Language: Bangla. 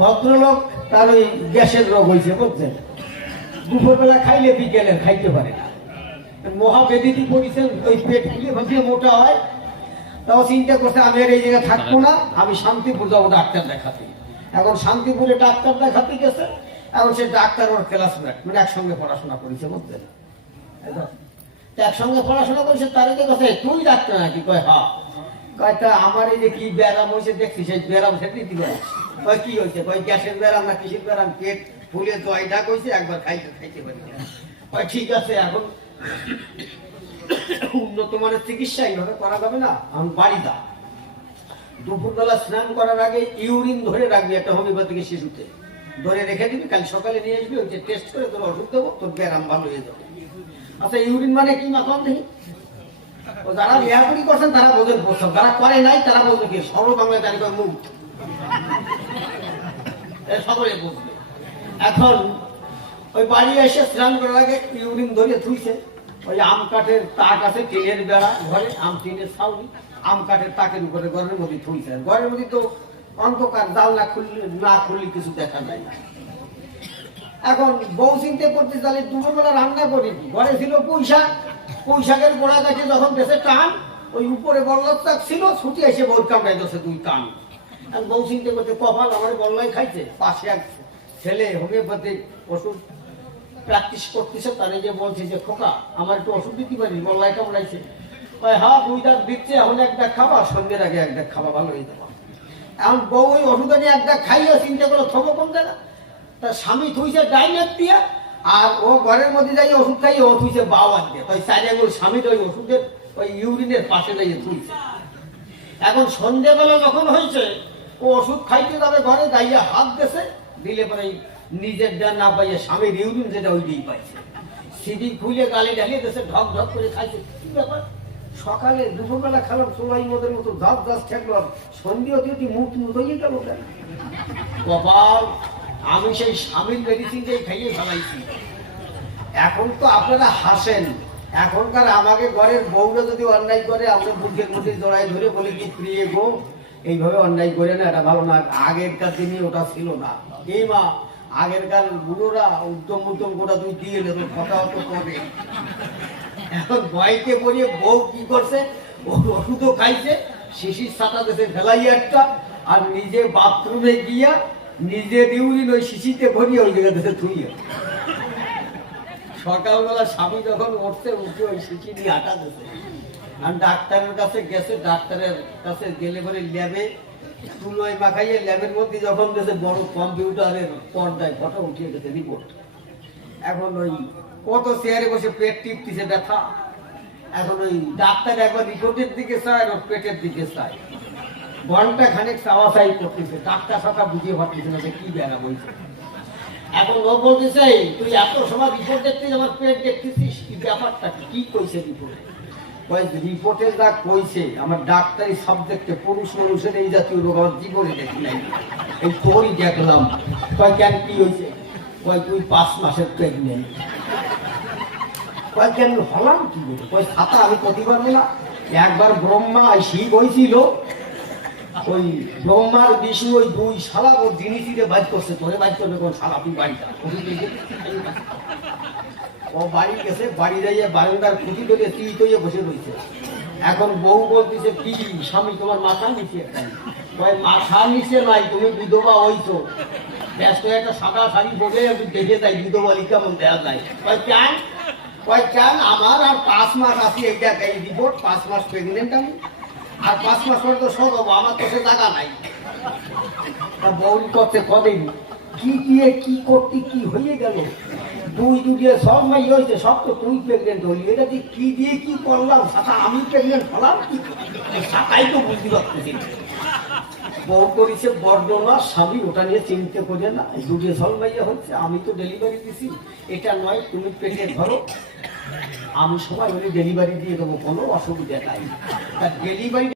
ভদ্রলোক তার ওই গ্যাসের রোগ হয়েছে, বুঝছেন? দুপুরবেলা খাইলে বিকেলে খাইতে পারে না। মহাবেদিটি পড়েছেন ওই পেট ফুলে ভাবিয়ে মোটা হয়। তাও চিন্তা করছে, আমি আর এই জায়গায় থাকব না, আমি শান্তিপুর যাব ডাক্তার দেখাতে। এখন শান্তিপুরে ডাক্তার দেখাতে গেছে, এখন সে ডাক্তার ওর ক্লাসমেট মানে একসঙ্গে পড়াশোনা করেছে। তা একসঙ্গে পড়াশোনা করেছে, তার কথা তুই ডাক্তার নাকি? কয় হ্যাঁ। কয় তা আমার এই যে কি ব্যারাম হয়েছে ব্যারাম কি হয়েছে গ্যাসের ব্যারাম না ব্যারাম? পেট ফুলে একবার খাইতে খাইতে পারি। ঠিক আছে, এখন উন্নত মানের চিকিৎসা এইভাবে করা যাবে না আমি বাড়ি দা দুপুরবেলা স্নান করার আগে ইউরিন ধরে রাখবি একটা হোমিওপ্যাথিকে শিশুতে ধরে রেখে দিবি, কাল সকালে নিয়ে আসবি, ওই যে টেস্ট করে তোর ওষুধ দেবো, তোর ব্যায়াম ভালো হয়ে যাবে। আচ্ছা ইউরিন মানে কি মাখন দেখি? যারা করছেন তারা বোঝেন যারা করে নাই তারা কি? জানি মুখ। সকলে বুঝবে। এখন ওই বাড়ি এসে স্নান করার আগে ইউরিন ওই আম কাঠের তাক আছে, টিনের বেড়া ঘরে, আম টিনের ছাউনি। আম কাঠের তাকের উপরে ঘরের মধ্যে থুইছে ঘরের মধ্যে তো অন্ধকার না খুললে না খুললে কিছু দেখা যায় না। এখন বউ চিনতে করতে তাহলে দুপুরবেলা রান্না করি ঘরে ছিল পুঁইশাক পুঁইশাকের গোড়া গাছে যখন দেশে টান, ওই উপরে বল্লার ছিল, ছুটি এসে বউর কামড়াই দোষে দুই টান। বউ চিনতে করতে কপাল আমার বল্লাই খাইছে, পাশে এক ছেলে হোমিওপ্যাথিক ওষুধ প্র্যাকটিস করতেছে, তারে যে বলছে যে, খোকা, আমার একটু ওষুধ দিতে পারি বল্লাই কামড়াইছে। হ্যাঁ দুই ডাক দিচ্ছে, এখন এক ডাক খাওয়া সন্ধ্যের আগে এক ডাক খাওয়া ভালো হয়ে যাবে। এখন বউ ওই ওষুধ নিয়ে এক ডাক খাইয়ে চিন্তা করে থবো কোন জায়গা তার স্বামী থুইছে ডাইনেট দিয়ে আর ও ঘরের মধ্যে যাই, ওষুধ খাইয়ে ও থুইছে বাওয়ার দিয়ে তাই সাইড আঙুল স্বামীটা ওই ওষুধের ওই ইউরিনের পাশে যাইয়ে থুইছে। এখন সন্ধ্যেবেলা যখন হয়েছে ও ওষুধ খাইতে যাবে ঘরে গাইয়া হাত দেছে, দিলে পরে নিজের ডান না পাইয়ে স্বামীর ইউরিন যেটা ওইটাই পাইছে। সিডি খুলে গালে ঢালিয়ে দেশে ঢক ঢক করে খাইছে। কি ব্যাপার? সকালে দুপুরবেলা খেলাম সোলাই মদের মতো ধাপ ধাপ ঠেকলো, আর সন্ধ্যে হতে মুখ মুখ হয়ে গেল কপাল আমি সেই স্বামীর মেডিসিনটাই খাইয়ে ফেলাইছি এখন তো আপনারা হাসেন। এখনকার আমাকে ঘরের বউরা যদি অন্যায় করে, আমরা বুকের মধ্যে জড়াই ধরে বলে কি প্রিয় গো? এইভাবে অন্যায় করে না, এটা ভালো না। আগেরকার দিনে ওটা ছিল না। এই মা, আগেরকার বুড়োরা উদ্যম উদ্যম গোটা তুই দিয়ে নেবে কথা হতো কবে? এখন ভয়কে পড়িয়ে বউ কি করছে? ও ওষুধও খাইছে, শিশির সাটা দেশে ফেলাই একটা, আর নিজে বাথরুমে গিয়া নিজে ইউরিন ওই শিশিতে ভরিয়ে ওই জায়গা দেশে থুইয়া সকালবেলা স্বামী যখন উঠছে, উঠে ওই শিশি নিয়ে আটা দিছে। আর ডাক্তারের কাছে গেছে, ডাক্তারের কাছে গেলে পরে ল্যাবে তুলোয় মাখাইয়ে ল্যাবের মধ্যে যখন গেছে, বড় কম্পিউটারের পর্দায় ফটো উঠিয়ে গেছে রিপোর্ট এখন ওই কত চেয়ারে বসে পেট টিপতিছে ব্যথা। এখন ওই ডাক্তার একবার রিপোর্টের দিকে চায় আর পেটের দিকে চায়। ঘণ্টা খানেক চাওয়া চাই করতেছে ডাক্তার সকাল বুঝিয়ে পারতেছে না যে কি বেড়া বলছে। এখন ও বলতেছে "এই, তুই এত সময় রিপোর্ট দেখছিস আমার পেট দেখতেছিস কি ব্যাপারটা? কি কইছে রিপোর্টে রিপোর্টে যা কইছে আমার ডাক্তারি সাবজেক্টে পুরুষ মানুষের এই জাতীয় রোগ আমার জীবনে দেখি নাই। এই তোরই দেখলাম। কয় কেন কি হয়েছে কয় তুই পাঁচ মাসের প্রেগনেন্ট কয় কেন হলাম কি করে? কয় ছাতা আমি করতে পারব না একবার ব্রহ্মা শিব হয়েছিল ওই ব্রহ্মার বিষ্ণু ওই দুই শালা ওর জিনিসিতে বাইর করছে, তোরে বাইর করবে কোন শালা? তুই বাড়িটা ও বাড়ি গেছে, বাড়ি যাইয়ে বারান্দার খুঁটি ধরে তুই তৈয়ে বসে রয়েছে এখন বউ বলতেছে, কি স্বামী, তোমার মাথা নিচে কয়, মাথা নিচে নাই, তুমি বিধবা হইছো। ব্যস্ত একটা সাদা শাড়ি পরে আমি দেখে যাই বিধবালি কেমন দেওয়া যায় কয় চান কয় চান আমার আর পাঁচ মাস আছি, এই জায়গায় রিপোর্ট পাঁচ মাস প্রেগনেন্ট আমি। আর পাঁচ মাস পরে তো সব হব, আমার তো সে টাকা নাই। তা বউল করতে কদিন? কি দিয়ে, কি করতে, কি হয়ে গেল? দুই দুটিয়ে সব মাই হয়েছে সব তো তুই প্রেগনেন্ট হলি। এটা দিয়ে কি দিয়ে, কি করলাম? সাথে আমি প্রেগনেন্ট হলাম কি সাতাই তো বুঝতে পারতেছি। বউ করেছে বর্ণনা, স্বামী ওটা নিয়ে চিনতে করে না। দুটিয়ে সব মাইয়া হচ্ছে, আমি তো ডেলিভারি দিছি। এটা নয়, তুমি পেটে ধরো আমি সবাই ডেলিভারি দিয়ে দেবো কোনো অসুবিধা নাই। তা ডেলিভারি